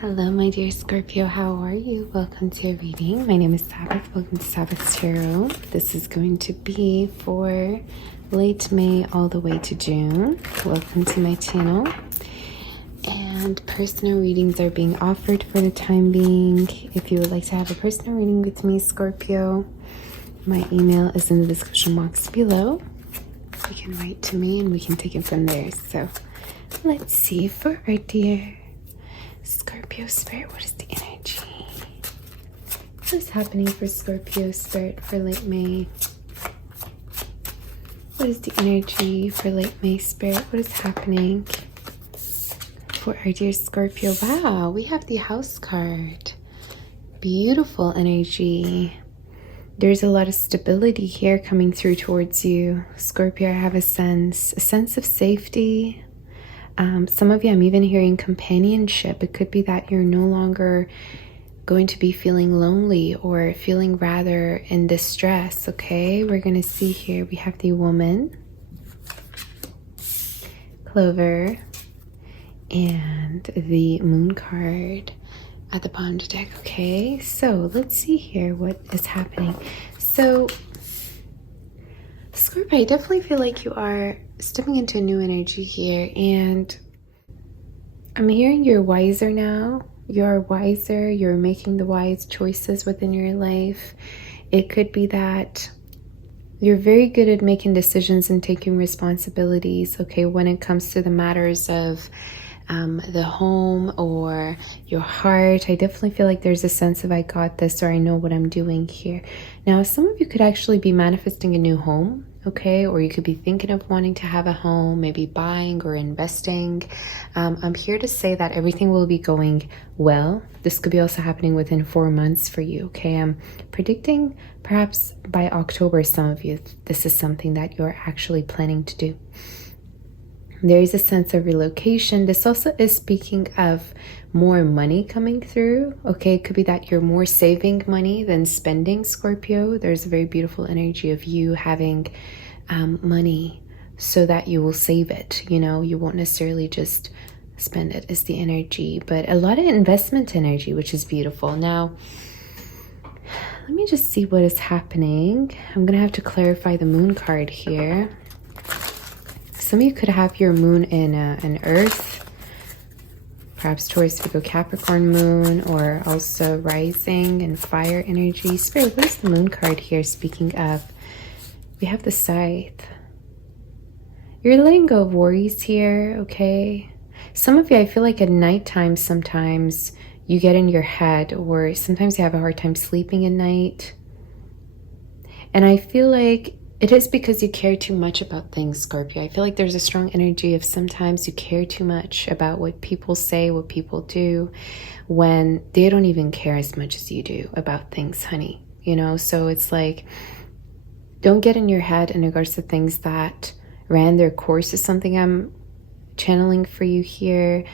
Hello, my dear Scorpio. How are you? Welcome to your reading. My name is Sabbath. Welcome to Sabbath Tarot. This is going to be for late May all the way to June. Welcome to my channel. And personal readings are being offered for the time being. If you would like to have a personal reading with me, Scorpio, my email is in the description box below. You can write to me and we can take it from there. So let's see for our dear Scorpio Spirit, what is the energy? What is happening for Scorpio Spirit for late May? What is the energy for late May Spirit? What is happening for our dear Scorpio? Wow, we have the House card. Beautiful energy. There's a lot of stability here coming through towards you. Scorpio, I have a sense of safety. Some of you, I'm even hearing companionship. It could be that you're no longer going to be feeling lonely or feeling rather in distress, okay? We're going to see here, we have the Woman, Clover, and the Moon card at the bottom of the deck, okay? So let's see here what is happening. So Scorpio, I definitely feel like you are stepping into a new energy here, and I'm hearing you're wiser now. You're wiser. You're making the wise choices within your life. It could be that you're very good at making decisions and taking responsibilities, okay, when it comes to the matters of the home or your heart. I definitely feel like there's a sense of I got this, or I know what I'm doing here. Now, some of you could actually be manifesting a new home, okay, or you could be thinking of wanting to have a home, maybe buying or investing. I'm here to say that everything will be going well. This could be also happening within 4 months for you, okay? I'm predicting perhaps by October, some of you, this is something that you're actually planning to do. There is a sense of relocation. This also is speaking of more money coming through. Okay, it could be that you're more saving money than spending, Scorpio. There's a very beautiful energy of you having money so that you will save it. You know, you won't necessarily just spend it, is the energy, but a lot of investment energy, which is beautiful. Now, let me just see what is happening. I'm going to have to clarify the Moon card here. Some of you could have your moon in an earth, perhaps Taurus, Virgo, Capricorn moon, or also rising and fire energy. Spirit, what is the Moon card here speaking of? We have the Scythe. You're letting go of worries here, okay? Some of you, I feel like at nighttime sometimes you get in your head, or sometimes you have a hard time sleeping at night. And I feel like it is because you care too much about things, Scorpio. I feel like there's a strong energy of sometimes you care too much about what people say, what people do, when they don't even care as much as you do about things, honey. You know, so it's like, don't get in your head in regards to things that ran their course is something I'm channeling for you here.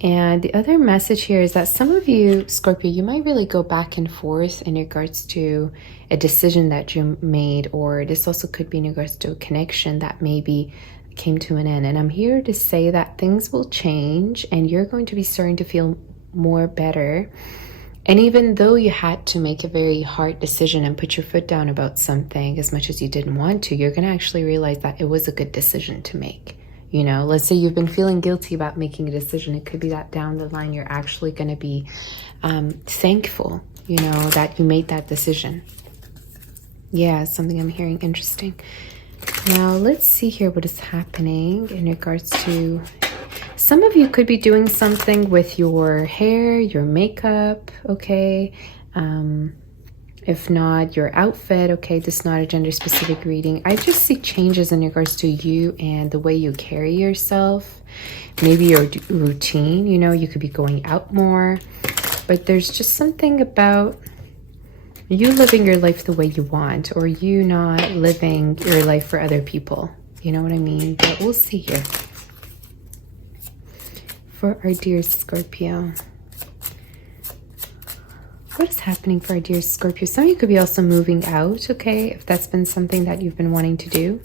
And the other message here is that some of you, Scorpio, you might really go back and forth in regards to a decision that you made, or this also could be in regards to a connection that maybe came to an end. And I'm here to say that things will change and you're going to be starting to feel more better. And even though you had to make a very hard decision and put your foot down about something as much as you didn't want to, you're going to actually realize that it was a good decision to make. You know, let's say you've been feeling guilty about making a decision. It could be that down the line, you're actually going to be thankful, you know, that you made that decision. Yeah, something I'm hearing interesting. Now, let's see here what is happening in regards to... Some of you could be doing something with your hair, your makeup, okay? If not, your outfit, okay? This is not a gender-specific reading. I just see changes in regards to you and the way you carry yourself. Maybe your routine, you know, you could be going out more. But there's just something about you living your life the way you want, or you not living your life for other people. You know what I mean? But we'll see here. For our dear Scorpio, what is happening for our dear Scorpio? Some of you could be also moving out, okay? If that's been something that you've been wanting to do.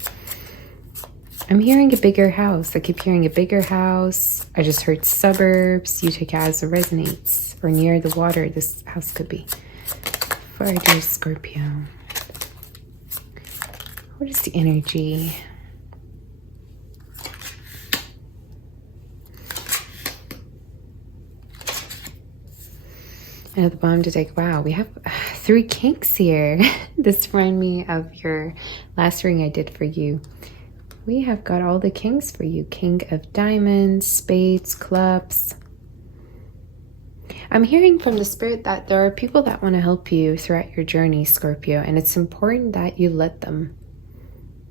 I'm hearing a bigger house. I keep hearing a bigger house. I just heard suburbs. You take it as it resonates. Or near the water, this house could be. For our dear Scorpio. What is the energy? And at the bottom to take, wow, we have 3 kinks here. This reminds me of your last ring I did for you. We have got all the kings for you. King of diamonds, spades, clubs. I'm hearing from the spirit that there are people that want to help you throughout your journey, Scorpio, and it's important that you let them.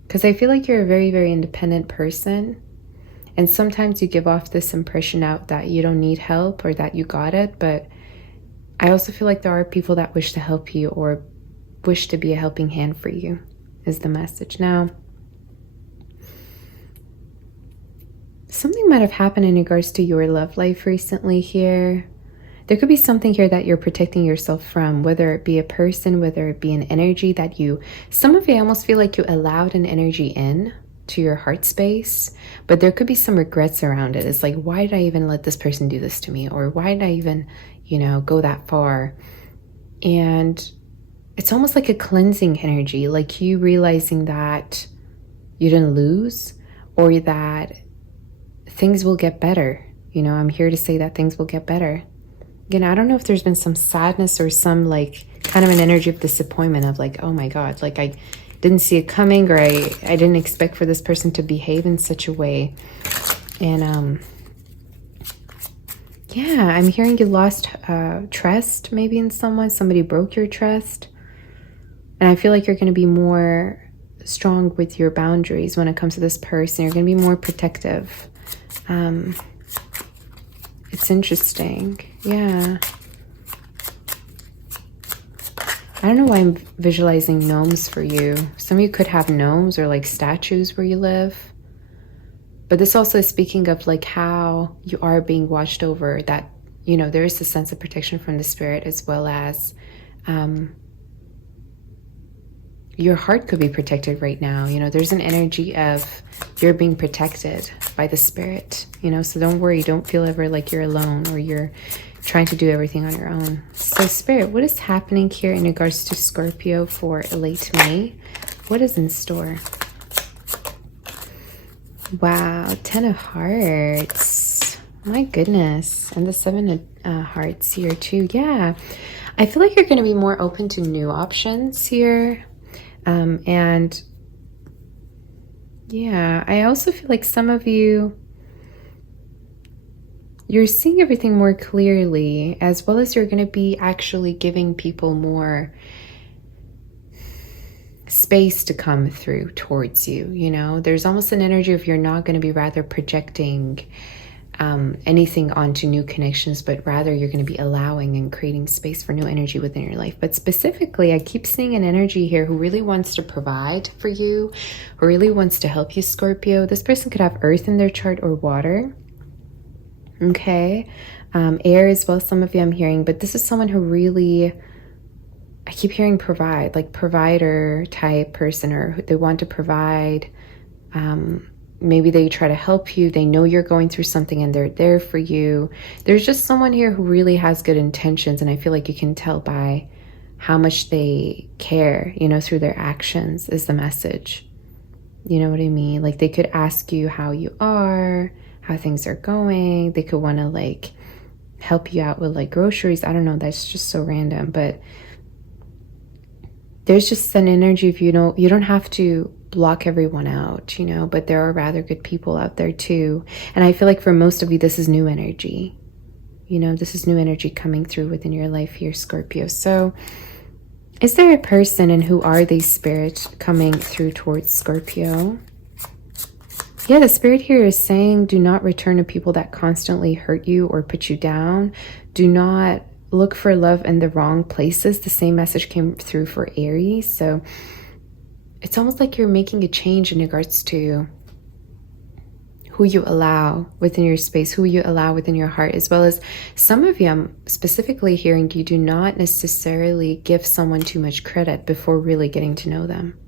Because I feel like you're a very, very independent person. And sometimes you give off this impression out that you don't need help or that you got it, but I also feel like there are people that wish to help you or wish to be a helping hand for you, is the message. Now, something might have happened in regards to your love life recently here. There could be something here that you're protecting yourself from, whether it be a person, whether it be an energy that some of you almost feel like you allowed an energy in to your heart space, but there could be some regrets around it. It's like, why did I even let this person do this to me? Or why did I even, go that far? And it's almost like a cleansing energy, like you realizing that you didn't lose or that things will get better. I'm here to say that things will get better. Again, I don't know if there's been some sadness or some kind of an energy of disappointment of oh my God, I didn't see it coming, or I didn't expect for this person to behave in such a way. And yeah, I'm hearing you lost trust maybe in someone. Somebody broke your trust. And I feel like you're going to be more strong with your boundaries when it comes to this person. You're going to be more protective. It's interesting. Yeah. I don't know why I'm visualizing gnomes for you. Some of you could have gnomes or statues where you live. But this also is speaking of how you are being watched over, that, there is a sense of protection from the spirit, as well as your heart could be protected right now. There's an energy of you're being protected by the spirit, so don't worry. Don't feel ever like you're alone or you're trying to do everything on your own. So spirit, what is happening here in regards to Scorpio for late May? What is in store? Wow, 10 of Hearts. My goodness. And the 7 of Hearts here too. Yeah. I feel like you're going to be more open to new options here. And yeah, I also feel like some of you, you're seeing everything more clearly, as well as you're going to be actually giving people more space to come through towards you. There's almost an energy of you're not going to be rather projecting anything onto new connections, but rather you're going to be allowing and creating space for new energy within your life. But specifically, I keep seeing an energy here who really wants to provide for you, who really wants to help you, Scorpio. This person could have earth in their chart or water. Okay. Air as well, some of you I'm hearing, but this is someone who really, I keep hearing provide, provider type person, or they want to provide. Maybe they try to help you. They know you're going through something and they're there for you. There's just someone here who really has good intentions. And I feel like you can tell by how much they care, through their actions is the message. You know what I mean? They could ask you how you are, how things are going. They could want to help you out with groceries. I don't know. That's just so random. But there's just an energy of, you don't have to block everyone out, but there are rather good people out there too. And I feel like for most of you, this is new energy. This is new energy coming through within your life here, Scorpio. So is there a person, and who are they, spirit, coming through towards Scorpio? Yeah, the spirit here is saying, do not return to people that constantly hurt you or put you down. Do not look for love in the wrong places. The same message came through for Aries. So it's almost like you're making a change in regards to who you allow within your space, who you allow within your heart, as well as some of you, I'm specifically hearing you do not necessarily give someone too much credit before really getting to know them,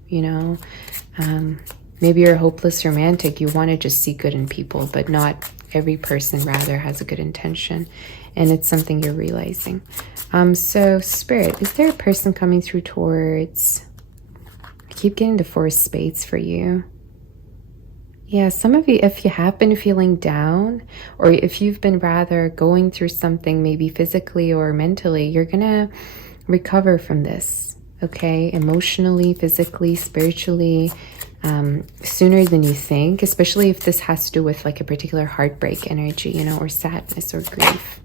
Maybe you're a hopeless romantic. You want to just see good in people, but not every person rather has a good intention. And it's something you're realizing. So Spirit, is there a person coming through towards... I keep getting the Four of Spades for you. Yeah, some of you, if you have been feeling down, or if you've been rather going through something, maybe physically or mentally, you're going to recover from this, okay? Emotionally, physically, spiritually, sooner than you think, especially if this has to do with like a particular heartbreak energy, you know, or sadness or grief.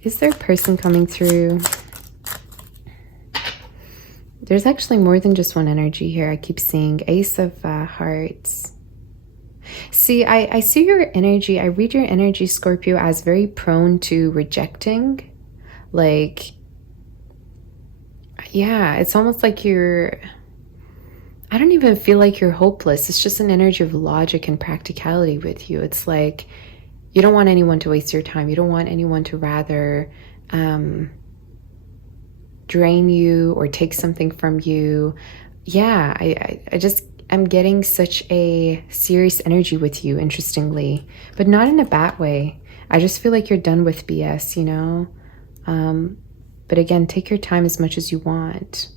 Is there a person coming through? There's actually more than just one energy here. I keep seeing Ace of Hearts. See, I see your energy. I read your energy, Scorpio, as very prone to rejecting. Like, yeah, it's almost like you're... I don't even feel like you're hopeless. It's just an energy of logic and practicality with you. It's like you don't want anyone to waste your time. You don't want anyone to rather drain you or take something from you. Yeah, I'm getting such a serious energy with you, interestingly, but not in a bad way. I just feel like you're done with BS, you know? But again, take your time as much as you want.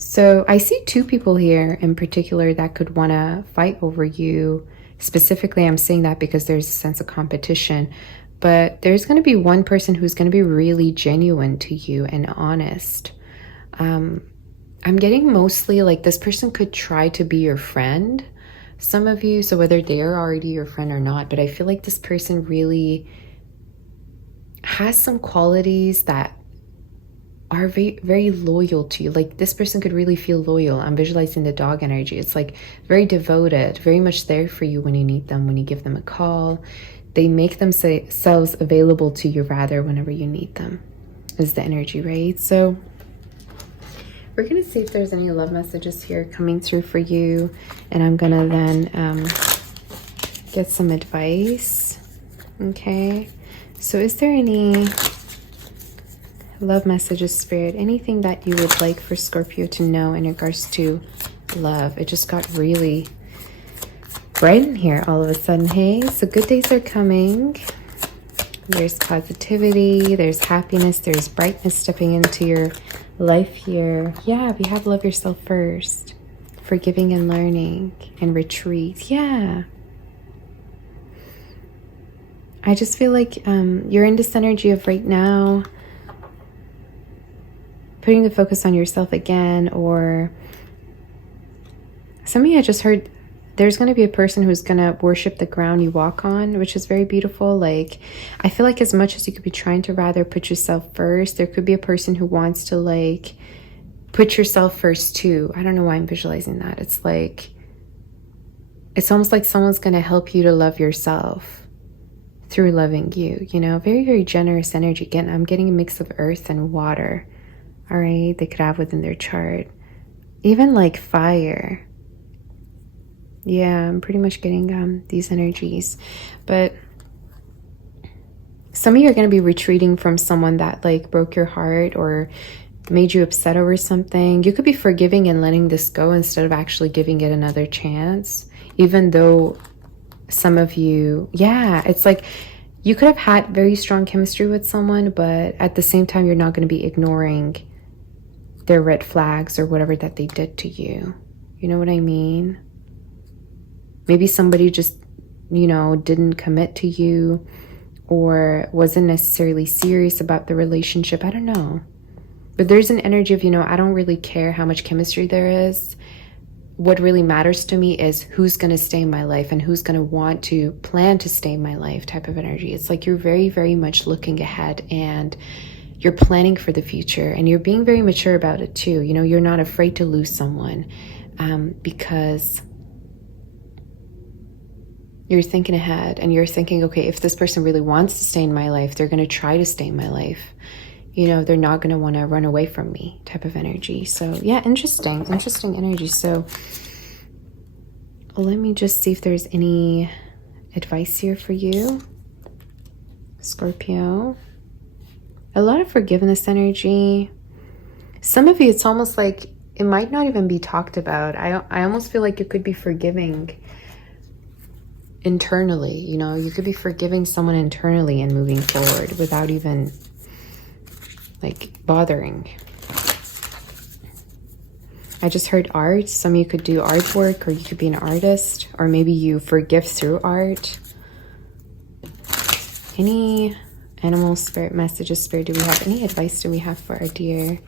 So I see two people here in particular that could want to fight over you. Specifically, I'm saying that because there's a sense of competition. But there's going to be one person who's going to be really genuine to you and honest. I'm getting mostly like this person could try to be your friend, some of you. So whether they're already your friend or not, but I feel like this person really has some qualities that are very, very loyal to you. Like this person could really feel loyal. I'm visualizing the dog energy. It's like very devoted, very much there for you when you need them, when you give them a call. They make themselves available to you rather whenever you need them, is the energy, right? So we're going to see if there's any love messages here coming through for you. And I'm going to then get some advice. Okay. So is there any love messages, Spirit? Anything that you would like for Scorpio to know in regards to love? It just got really bright in here all of a sudden. Hey, so good days are coming. There's positivity, there's happiness, there's brightness stepping into your life here. Yeah, we have love yourself first. Forgiving and learning and retreat. Yeah. I just feel like you're in this energy of right now putting the focus on yourself again, or some of you I just heard there's going to be a person who's going to worship the ground you walk on, which is very beautiful. Like, I feel like as much as you could be trying to rather put yourself first, there could be a person who wants to like put yourself first too. I don't know why I'm visualizing that. It's like, it's almost like someone's going to help you to love yourself through loving you, you know, very, very generous energy. Again, I'm getting a mix of earth and water. All right. They could have within their chart, even like fire. Yeah, I'm pretty much getting these energies. But some of you are going to be retreating from someone that like broke your heart or made you upset over something. You could be forgiving and letting this go instead of actually giving it another chance. Even though some of you, yeah, it's like you could have had very strong chemistry with someone, but at the same time, you're not going to be ignoring their red flags or whatever that they did to you. You know what I mean? Maybe somebody just, you know, didn't commit to you or wasn't necessarily serious about the relationship. I don't know. But there's an energy of, you know, I don't really care how much chemistry there is. What really matters to me is who's going to stay in my life and who's going to want to plan to stay in my life type of energy. It's like you're very, very much looking ahead and you're planning for the future and you're being very mature about it too. You know, you're not afraid to lose someone because you're thinking ahead and you're thinking, okay, if this person really wants to stay in my life, they're going to try to stay in my life. You know, they're not going to want to run away from me type of energy. So yeah, interesting energy. So let me just see if there's any advice here for you, Scorpio. A lot of forgiveness energy. Some of you, it's almost like it might not even be talked about. I almost feel like you could be forgiving internally, you know, you could be forgiving someone internally and moving forward without even like bothering. I just heard art. Some of you could do artwork, or you could be an artist, or maybe you forgive through art. Any animal spirit messages, spirit, do we have any advice do we have for our dear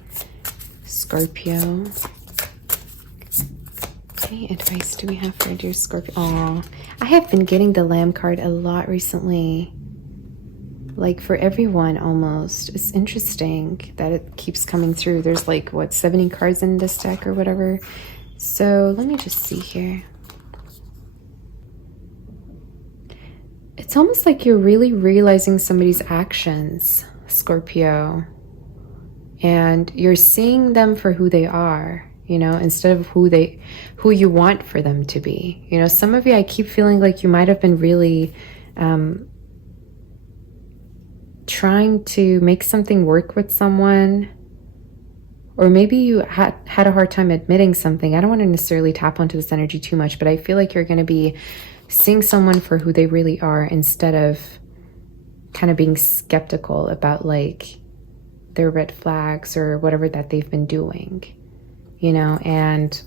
Scorpio? Any advice do we have for our dear Scorpio? Oh, I have been getting the Lamb card a lot recently. Like for everyone almost. It's interesting that it keeps coming through. There's like, what, 70 cards in this deck or whatever. So let me just see here. It's almost like you're really realizing somebody's actions, Scorpio. And you're seeing them for who they are, you know, instead of who you want for them to be. You know, some of you, I keep feeling like you might have been really trying to make something work with someone, or maybe you had a hard time admitting something. I don't want to necessarily tap onto this energy too much, but I feel like you're going to be seeing someone for who they really are instead of kind of being skeptical about like their red flags or whatever that they've been doing, you know. And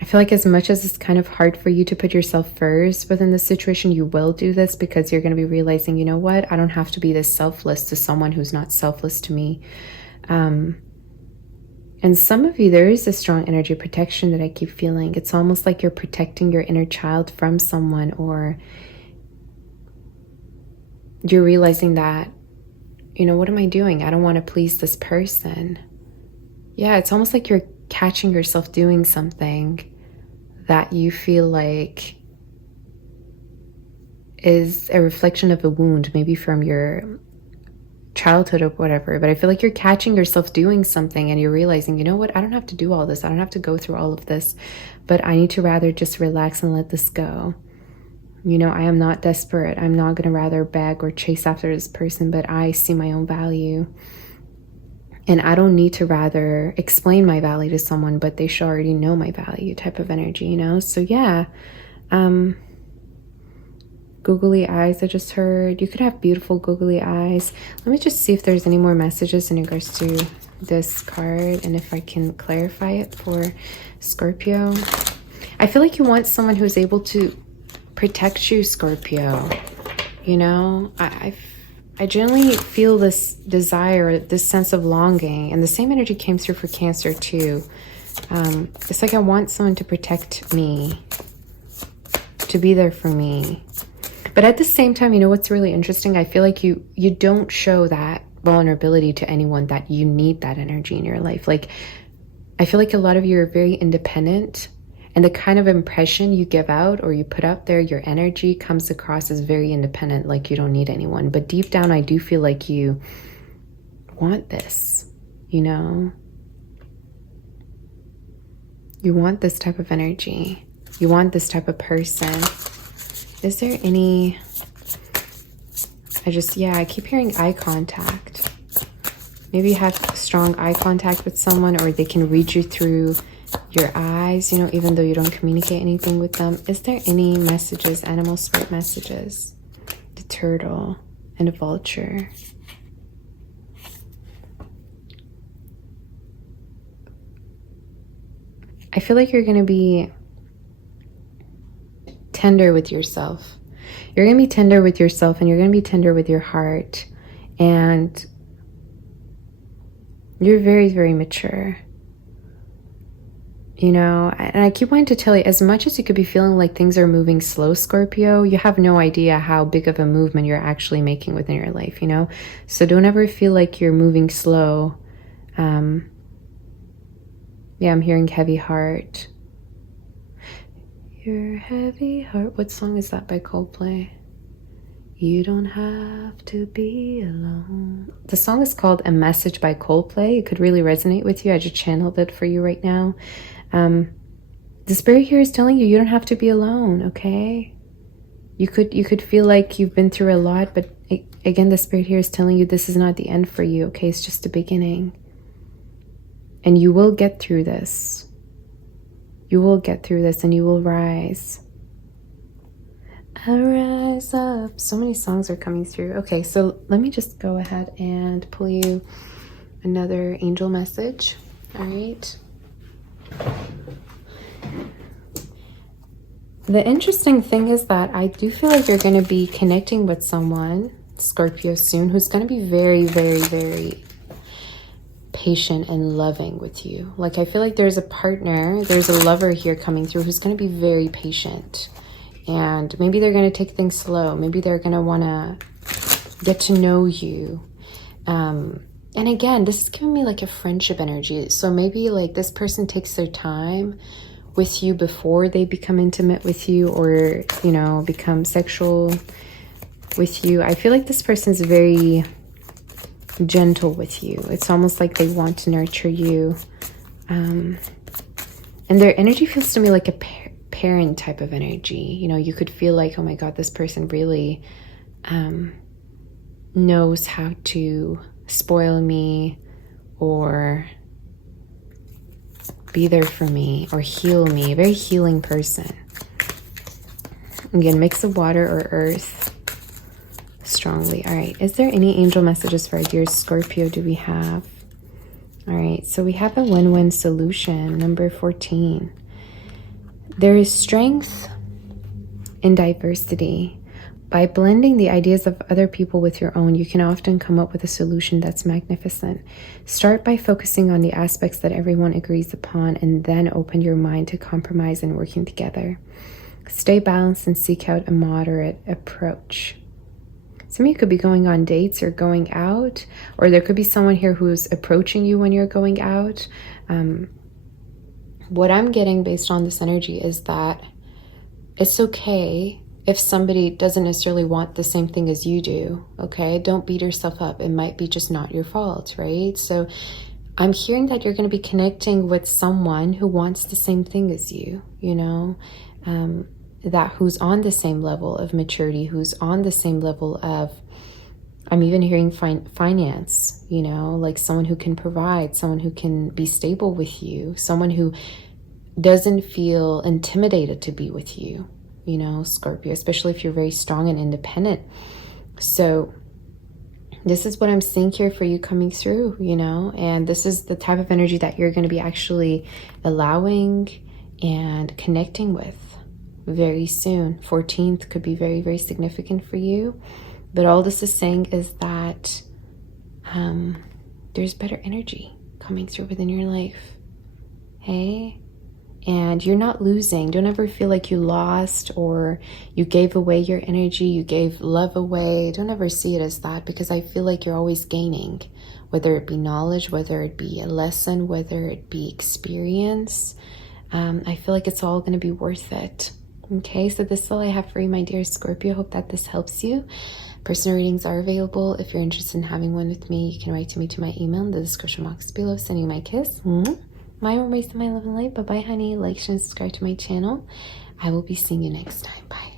I feel like as much as it's kind of hard for you to put yourself first within the situation, you will do this because you're going to be realizing, you know what, I don't have to be this selfless to someone who's not selfless to me. And some of you, there is a strong energy of protection that I keep feeling. It's almost like you're protecting your inner child from someone, or you're realizing that, you know, what am I doing? I don't want to please this person. Yeah, it's almost like you're catching yourself doing something that you feel like is a reflection of a wound, maybe from your childhood or whatever. But I feel like you're catching yourself doing something and you're realizing, you know what, I don't have to do all this. I don't have to go through all of this, but I need to rather just relax and let this go. You know, I am not desperate. I'm not going to rather beg or chase after this person, but I see my own value. And I don't need to rather explain my value to someone, but they should already know my value type of energy, you know? So yeah, googly eyes, I just heard. You could have beautiful googly eyes. Let me just see if there's any more messages in regards to this card and if I can clarify it for Scorpio. I feel like you want someone who's able to protect you, Scorpio. You know, I generally feel this desire, this sense of longing, and the same energy came through for Cancer too. It's like I want someone to protect me, to be there for me. But at the same time, you know what's really interesting? I feel like you don't show that vulnerability to anyone that you need that energy in your life. Like, I feel like a lot of you are very independent, and the kind of impression you give out or you put out there, your energy comes across as very independent, like you don't need anyone. But deep down, I do feel like you want this, you know? You want this type of energy. You want this type of person. Is there any... I keep hearing eye contact. Maybe you have strong eye contact with someone, or they can read you through your eyes, you know, even though you don't communicate anything with them. Is there any messages, animal spirit messages? The turtle and a vulture. I feel like you're going to be tender with yourself. You're going to be tender with yourself, and you're going to be tender with your heart. And you're very, very mature. You know, and I keep wanting to tell you, as much as you could be feeling like things are moving slow, Scorpio, you have no idea how big of a movement you're actually making within your life, you know? So don't ever feel like you're moving slow. Yeah, I'm hearing heavy heart. Your heavy heart. What song is that by Coldplay? You don't have to be alone. The song is called A Message by Coldplay. It could really resonate with you. I just channeled it for you right now. The spirit here is telling you, you don't have to be alone, okay? You could feel like you've been through a lot, but again, the spirit here is telling you this is not the end for you, okay? It's just the beginning. And you will get through this. You will get through this and you will rise. I rise up. So many songs are coming through. Okay, so let me just go ahead and pull you another angel message. All right. The interesting thing is that I do feel like you're going to be connecting with someone, Scorpio, soon, who's going to be very, very, very patient and loving with you. Like, I feel like there's a partner, there's a lover here coming through who's going to be very patient. And maybe they're going to take things slow. Maybe they're going to want to get to know you. And again, this is giving me like a friendship energy. So maybe like this person takes their time with you before they become intimate with you, or, you know, become sexual with you. I feel like this person's very gentle with you. It's almost like they want to nurture you. And their energy feels to me like a parent type of energy. You know, you could feel like, oh my God, this person really knows how to spoil me or be there for me or heal me. A very healing person. Again, mix of water or earth strongly. All right. Is there any angel messages for our dear Scorpio do we have? All right. So we have a win-win solution. Number 14. There is strength in diversity. By blending the ideas of other people with your own, you can often come up with a solution that's magnificent. Start by focusing on the aspects that everyone agrees upon, and then open your mind to compromise and working together. Stay balanced and seek out a moderate approach. Some of you could be going on dates or going out, or there could be someone here who's approaching you when you're going out. What I'm getting based on this energy is that it's okay if somebody doesn't necessarily want the same thing as you do, okay? Don't beat yourself up. It might be just not your fault, right? So I'm hearing that you're going to be connecting with someone who wants the same thing as you, you know, that who's on the same level of maturity, who's on the same level of, I'm even hearing finance, you know, like someone who can provide, someone who can be stable with you, someone who doesn't feel intimidated to be with you, you know, Scorpio, especially if you're very strong and independent. So this is what I'm seeing here for you coming through, you know, and this is the type of energy that you're going to be actually allowing and connecting with very soon. 14th could be very, very significant for you. But all this is saying is that there's better energy coming through within your life. Hey? And you're not losing. Don't ever feel like you lost or you gave away your energy, you gave love away. Don't ever see it as that, because I feel like you're always gaining, whether it be knowledge, whether it be a lesson, whether it be experience. I feel like it's all going to be worth it. Okay, so this is all I have for you, my dear Scorpio. Hope that this helps you. Personal readings are available. If you're interested in having one with me, you can write to me to my email in the description box below. Sending you my kiss. My embrace and my love and light. Bye-bye, honey. Like, share, and subscribe to my channel. I will be seeing you next time. Bye.